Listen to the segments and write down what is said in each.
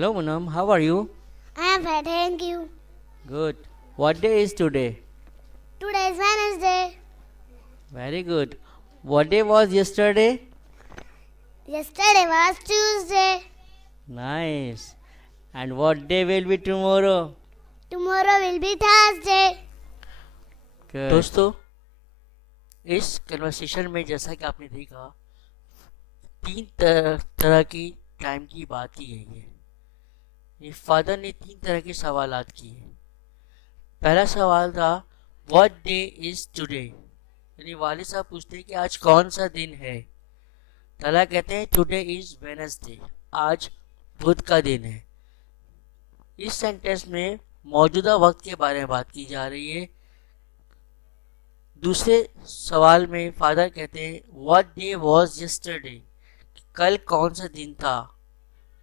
Hello Munam, how are you? I am fine, thank you. Good. What day is today? Today is Wednesday. Very good. What day was yesterday? Yesterday was Tuesday. Nice. And what day will be tomorrow? Tomorrow will be Thursday. Good. दोस्तों इस conversation में जैसा कि आपने देखा तीन तरह की टाइम की बात की गई है। ये फादर ने तीन तरह के सवालात किए। पहला सवाल था व्हाट डे इज टुडे, यानी वालिद साहब पूछते हैं कि आज कौन सा दिन है। तला कहते हैं टुडे इज वेडनेसडे, आज बुध का दिन है। इस सेंटेंस में मौजूदा वक्त के बारे में बात की जा रही है। दूसरे सवाल में फादर कहते हैं व्हाट डे वॉज यस्टरडे, कल कौन सा दिन था।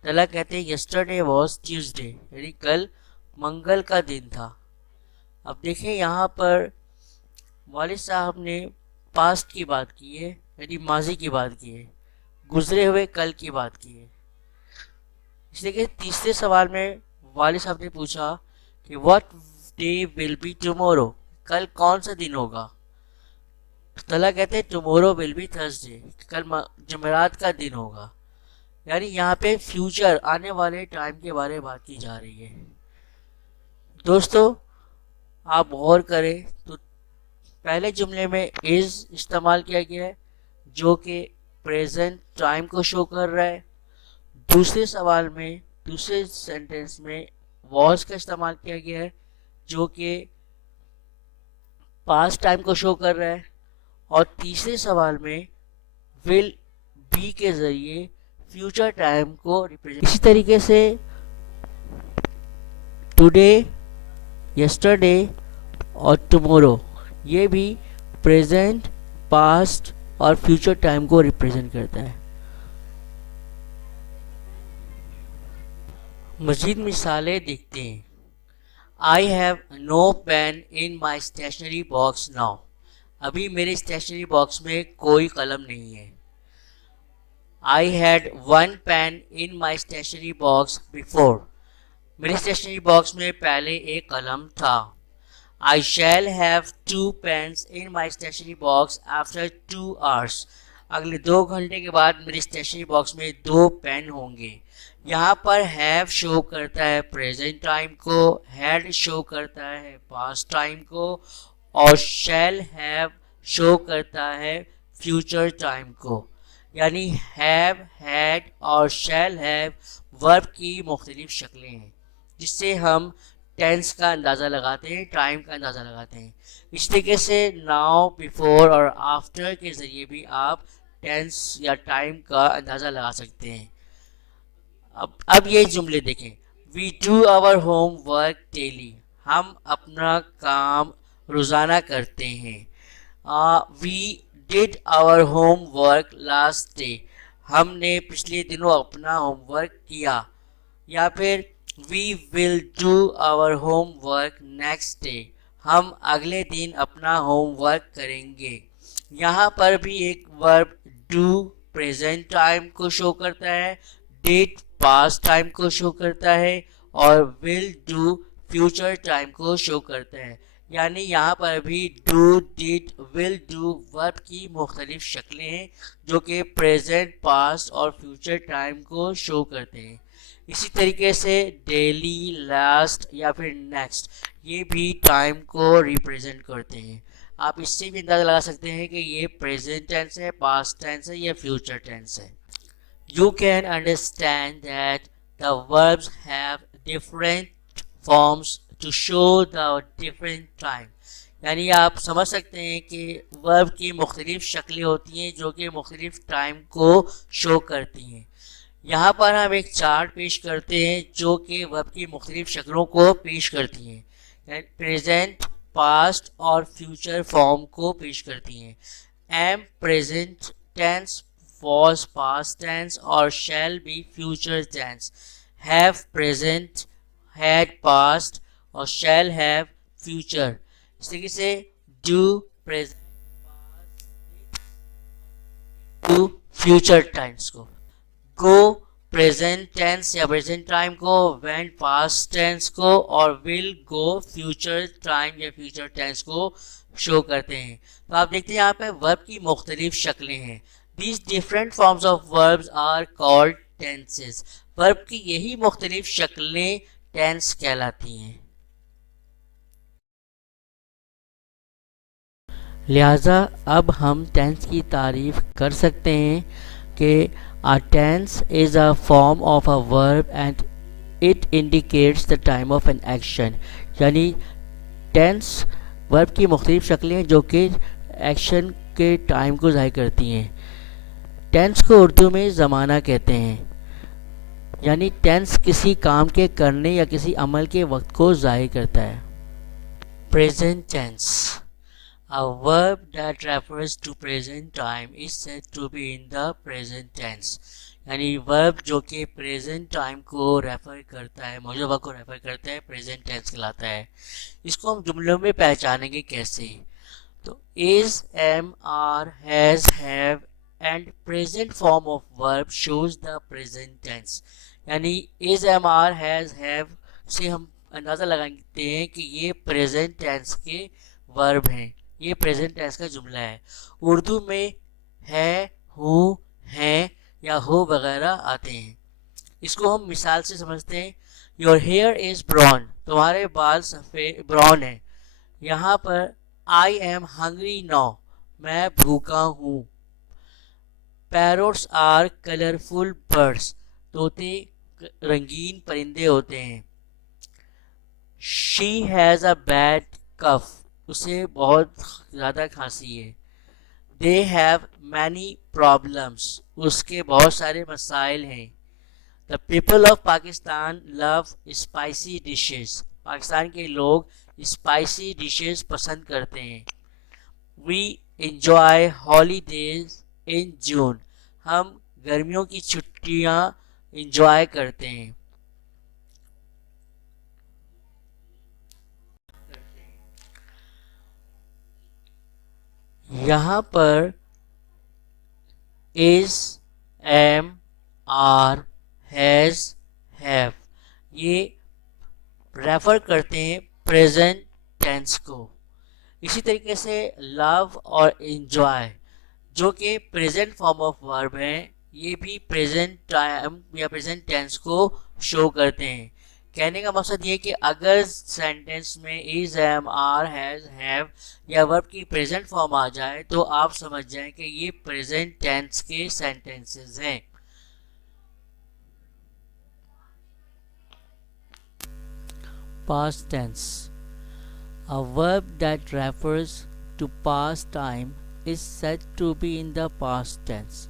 तला कहते हैं यस्टरडे वॉज ट्यूसडे, यानी कल मंगल का दिन था। अब देखें यहाँ पर वालिद साहब ने पास्ट की बात की है, यानी माजी की बात की है, गुजरे हुए कल की बात की है। इसलिए कि तीसरे सवाल में वालिद साहब ने पूछा कि what day will be tomorrow, कल कौन सा दिन होगा। तला कहते हैं टुमारो विल बी थर्सडे, कल जुमेरात का दिन होगा। यानी यहाँ पे फ्यूचर, आने वाले टाइम के बारे में बात की जा रही है। दोस्तों आप गौर करें तो पहले जुमले में इज इस्तेमाल किया गया है जो कि प्रेजेंट टाइम को शो कर रहा है। दूसरे सवाल में, दूसरे सेंटेंस में वॉज का इस्तेमाल किया गया है जो कि पास्ट टाइम को शो कर रहा है। और तीसरे सवाल में विल बी के जरिए फ्यूचर टाइम को रिप्रेजेंट। इसी तरीके से टुडे, यस्टरडे और टुमारो ये भी प्रेजेंट, पास्ट और फ्यूचर टाइम को रिप्रेजेंट करता है। मजीद मिसालें देखते हैं। I have no pen in my stationery box now, अभी मेरे स्टेशनरी बॉक्स में कोई कलम नहीं है। I had one pen in my stationery box before, मेरे स्टेशनरी बॉक्स में पहले एक कलम था। I shall have two pens in my stationery box after 2 hours, अगले 2 घंटे के बाद मेरे स्टेशनरी बॉक्स में 2 पेन होंगे। यहाँ पर हैव शो करता है प्रेजेंट टाइम को, हैड शो करता है पास्ट टाइम को और शैल हैव शो करता है फ्यूचर टाइम को। यानी हैव, हैड और शैल हैव वर्ब की मुख्तलिफ शक्लें हैं जिससे हम टेंस का अंदाज़ा लगाते हैं, टाइम का अंदाज़ा लगाते हैं। इस तरीके से नाउ, बिफोर और आफ्टर के ज़रिए भी आप टेंस या टाइम का अंदाज़ा लगा सकते हैं। अब ये जुमले देखें। We do our home work daily, हम अपना काम रोज़ाना करते हैं। We did our home work last day, हमने पिछले दिनों अपना होमवर्क किया। या फिर we will do our home work next day, हम अगले दिन अपना होमवर्क करेंगे। यहाँ पर भी एक वर्ब डू प्रेजेंट टाइम को शो करता है, डिड पास्ट टाइम को शो करता है और विल डू फ्यूचर टाइम को शो करता है। यानी यहाँ पर भी do, did, will do verb की मुख्तलिफ शक्लें हैं जो कि प्रेजेंट, पास्ट और फ्यूचर टाइम को शो करते हैं। इसी तरीके से डेली, लास्ट या फिर नेक्स्ट ये भी टाइम को रिप्रेजेंट करते हैं। आप इससे भी अंदाज़ा लगा सकते हैं कि ये प्रेजेंट टेंस है, पास्ट टेंस है या फ्यूचर टेंस है। You can understand that the verbs have different forms to show the different time, यानी आप समझ सकते हैं कि वर्ब की मुख्तलिफ शक्लें होती हैं जो कि मुख्तलिफ टाइम को शो करती हैं। यहाँ पर हम एक चार्ट पेश करते हैं जो कि वर्ब की मुख्तलिफ शक्लों को पेश करती हैं, प्रेजेंट, पास्ट और फ्यूचर फॉर्म को पेश करती हैं। Am present tense, was past tense और shall be future tense, have present, had past और shall have future। इस तरीके से do present, do future tense को। go प्रेजेंट टेंस या प्रेजेंट टाइम को, वेंट पास्ट टेंस को, और विल गो फ्यूचर टाइम या फ्यूचर टेंस को शो करते हैं। तो आप देखते हैं यहाँ पे वर्ब की मुख्तलिफ शक्लें हैं। These different forms of verbs are called tenses. Verb की यही मुख्तलिफ शक्लें टेंस कहलाती हैं। लिहाजा अब हम टेंस की तारीफ कर सकते हैं कि a tense is a form of a verb and it indicates the time of an action। यानी टेंस वर्ब की मुख्तलिफ शक्लें हैं जो कि एक्शन के टाइम को ज़ाहिर करती हैं। टेंस को उर्दू में ज़माना कहते हैं, यानी टेंस किसी काम के करने या किसी अमल के वक्त को ज़ाहिर करता है। Present tense, a verb that refers to present time is said to be in the present tense। यानी वर्ब जो कि प्रेजेंट टाइम को रेफर करता है, मौजूदा वक्त को रेफर करता है, प्रेजेंट टेंस कहलाता है। इसको हम जुमलों में पहचानेंगे कैसे? तो is, am, are, has, have and present form of verb shows the present tense. यानी is, am, are, has, have से हम अंदाज़ा लगाते हैं कि ये प्रेजेंट टेंस के वर्ब हैं, ये प्रेजेंट टेंस का जुमला है। उर्दू में है, हूँ, हैं या हो वगैरह आते हैं। इसको हम मिसाल से समझते हैं। योर हेयर इज़ ब्राउन, तुम्हारे बाल सफ़ेद ब्राउन हैं। यहाँ पर आई एम हंग्री नाउ, मैं भूखा हूँ। पैरोट्स आर कलरफुल बर्ड्स, तोते रंगीन परिंदे होते हैं। शी हैज़ अ बैड कफ, उसे बहुत ज़्यादा खांसी है। दे हैव मैनी प्रॉब्लम्स, उसके बहुत सारे मसाइल हैं। The people of Pakistan love spicy dishes, Pakistan के लोग स्पाइसी डिशेस पसंद करते हैं। We enjoy holidays in June, हम गर्मियों की छुट्टियाँ इंजॉय करते हैं। यहाँ पर is, am, are, has, have ये रेफर करते हैं प्रेजेंट टेंस को। इसी तरीके से लव और इंजॉय जो कि प्रेजेंट फॉर्म ऑफ वर्ब हैं, ये भी प्रेजेंट टाइम या प्रेजेंट टेंस को शो करते हैं। कहने का मकसद ये कि अगर सेंटेंस में is, am, are, has, have या वर्ब की प्रेजेंट फॉर्म आ जाए तो आप समझ जाएं कि ये प्रेजेंट टेंस के सेंटेंसेस हैं। Past tense, a verb that refers to past time is said to be in the past tense।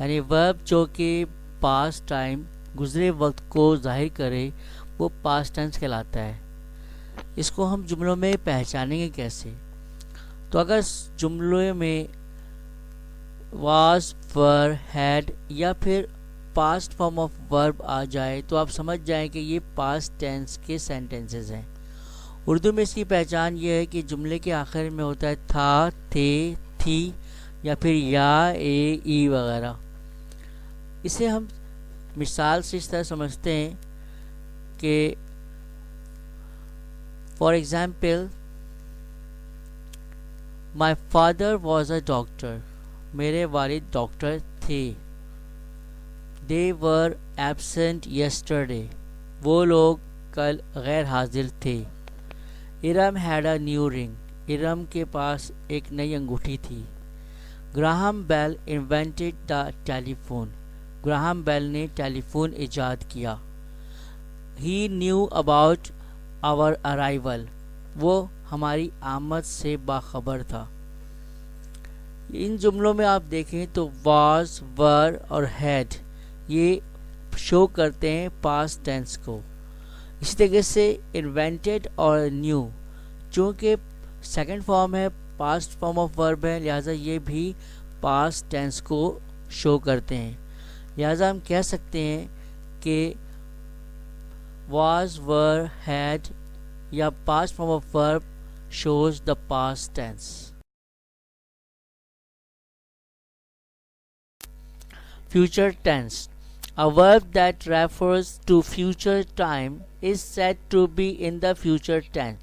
यानी वर्ब जो कि पास्ट टाइम गुजरे वक्त को जाहिर करे वो पास्ट टेंस कहलाता है। इसको हम जुमलों में पहचानेंगे कैसे? तो अगर जुमलों में वाज, वर, हैड या फिर पास्ट फॉर्म ऑफ वर्ब आ जाए तो आप समझ जाएं कि ये पास्ट टेंस के सेंटेंसेस हैं। उर्दू में इसकी पहचान ये है कि जुमले के आखिर में होता है था, थे, थी या फिर या, ए, ई वगैरह। इसे हम मिसाल से इस तरह समझते हैं कि for example my father was a doctor, मेरे वालिद डॉक्टर थे। दे वर एब्सेंट यस्टरडे, वो लोग कल गैर हाजिर थे। Iram had a new ring, Iram के पास एक नई अंगूठी थी। Graham Bell invented the telephone, Graham Bell ने टेलीफोन ईजाद किया। He knew about our arrival, वो हमारी आमद से बाखबर था। इन जुमलों में आप देखें तो वाज, वर और हैड ये शो करते हैं पास्ट टेंस को। इसी तरीके से इन्वेंटेड और न्यू चूँकि सेकंड फॉर्म है, पास्ट फॉर्म ऑफ वर्ब है, लिहाजा ये भी पास्ट टेंस को शो करते हैं। लिहाजा हम कह सकते हैं कि was, were, had या past form of verb shows the past tense। Future tense, A verb that refers to future time is said to be in the future tense.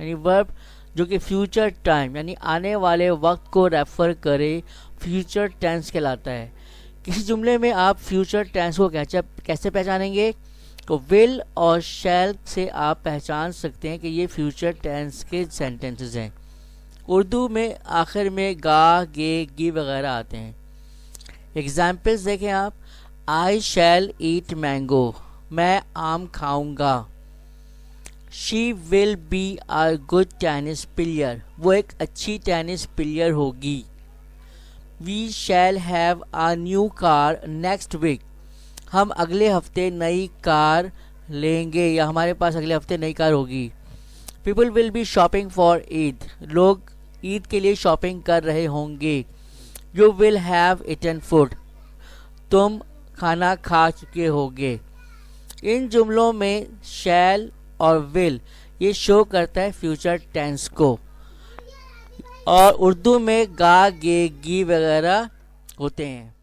यानी वर्ब जो कि फ्यूचर टाइम यानी आने वाले वक्त को refer करे फ्यूचर टेंस कहलाता है। किसी जुमले में आप फ्यूचर टेंस को कैसे पहचानेंगे? तो विल और शैल से आप पहचान सकते हैं कि ये फ्यूचर टेंस के सेंटेंसेस हैं। उर्दू में आखिर में गा, गे, गी वगैरह आते हैं। एग्जाम्पल्स देखें आप। आई शैल ईट मैंगो, मैं आम खाऊंगा। She will be a good tennis player, वो एक अच्छी टेनिस प्लेयर होगी। We shall have a new car next week, हम अगले हफ्ते नई कार लेंगे या हमारे पास अगले हफ्ते नई कार होगी। People will be shopping for Eid, लोग ईद के लिए शॉपिंग कर रहे होंगे। You will have eaten food, तुम खाना खा चुके होगे। इन जुमलों में शैल और विल ये शो करता है फ्यूचर टेंस को, और उर्दू में गा, गे, गी वगैरह होते हैं।